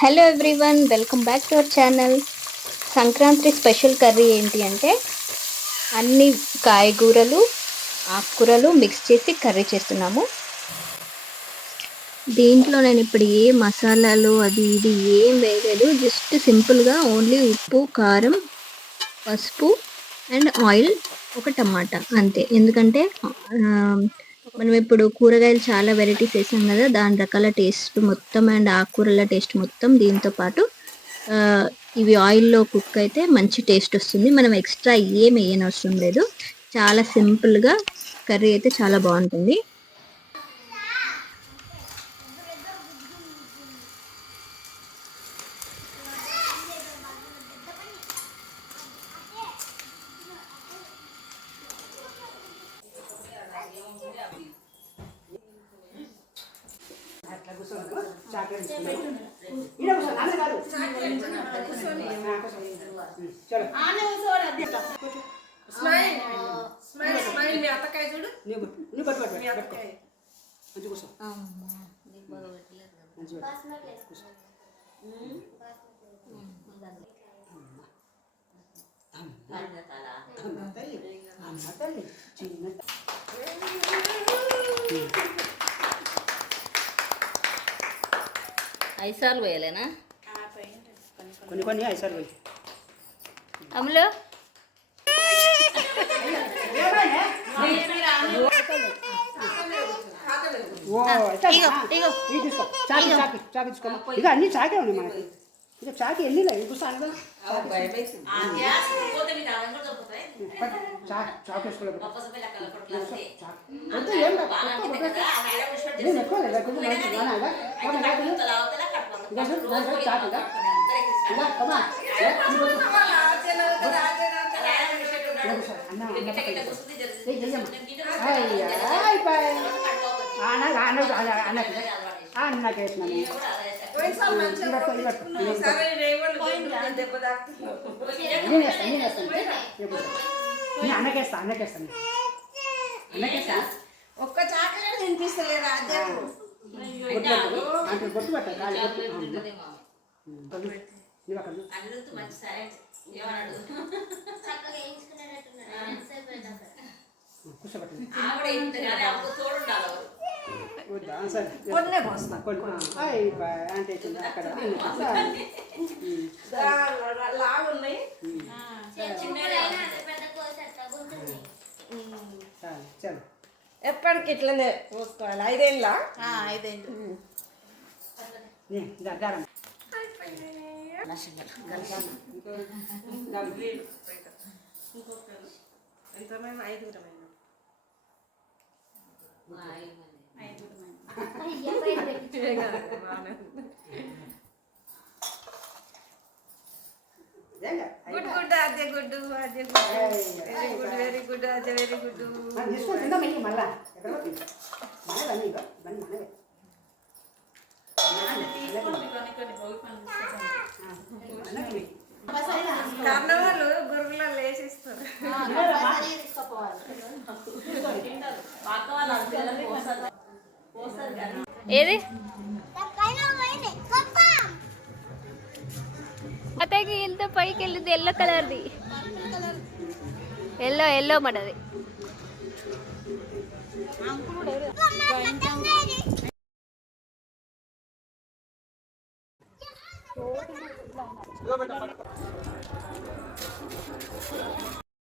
Hello everyone, welcome back to our channel. Sankranti special curry ఏంటి అంటే అన్ని కాయగూరలు ఆకుకూరలు మిక్స్ చేసి కర్రీ చేస్తున్నాము. దీంట్లో నేను ఇప్పుడు ఏ మసాలాలు అది ఇది ఏం వేయలేదు. జస్ట్ సింపుల్గా ఓన్లీ ఉప్పు, కారం, పసుపు అండ్ ఆయిల్, ఒక టమాటా అంతే. ఎందుకంటే మనం ఇప్పుడు కూరగాయలు చాలా వెరైటీస్ వేసాం కదా, దాని రకాల టేస్ట్ మొత్తం అండ్ ఆకుకూరల టేస్ట్ మొత్తం దీంతో పాటు ఇవి ఆయిల్లో కుక్ అయితే మంచి టేస్ట్ వస్తుంది. మనం ఎక్స్ట్రా ఏం వేయనవసరం లేదు. చాలా సింపుల్గా కర్రీ అయితే చాలా బాగుంటుంది. ఐసార్లు వేయలేనా? కొన్ని ఐసార్లు వేయి. అమలు ఇక అన్ని చాకే ఉన్నాయి మనకి. ఇక చాకి ఎన్ని చూస్తాను చాకు వేసుకోలేదు. అన్నకి వేసిన అన్నకేస్తాను ఒక్క చాక్లెట్ తినిపిస్తలేరా? బొట్టు పెట్టాలి. ఎప్పటికి ఇట్లనే చూసుకోవాలి. 5 ఏళ్ళ 5 ఏళ్ళు. గుడ్ గుడ్ అదే గుడ్ అదే వెరీ గుడ్ అదే వెరీ గుడ్. కర్ణవాళ్ళు గురువులో లేచిస్తారు. ఏది అతనికి ఇంత పైకి వెళ్ళింది? ఎల్లో కలర్ది, ఎల్లో ఎల్లో మనది.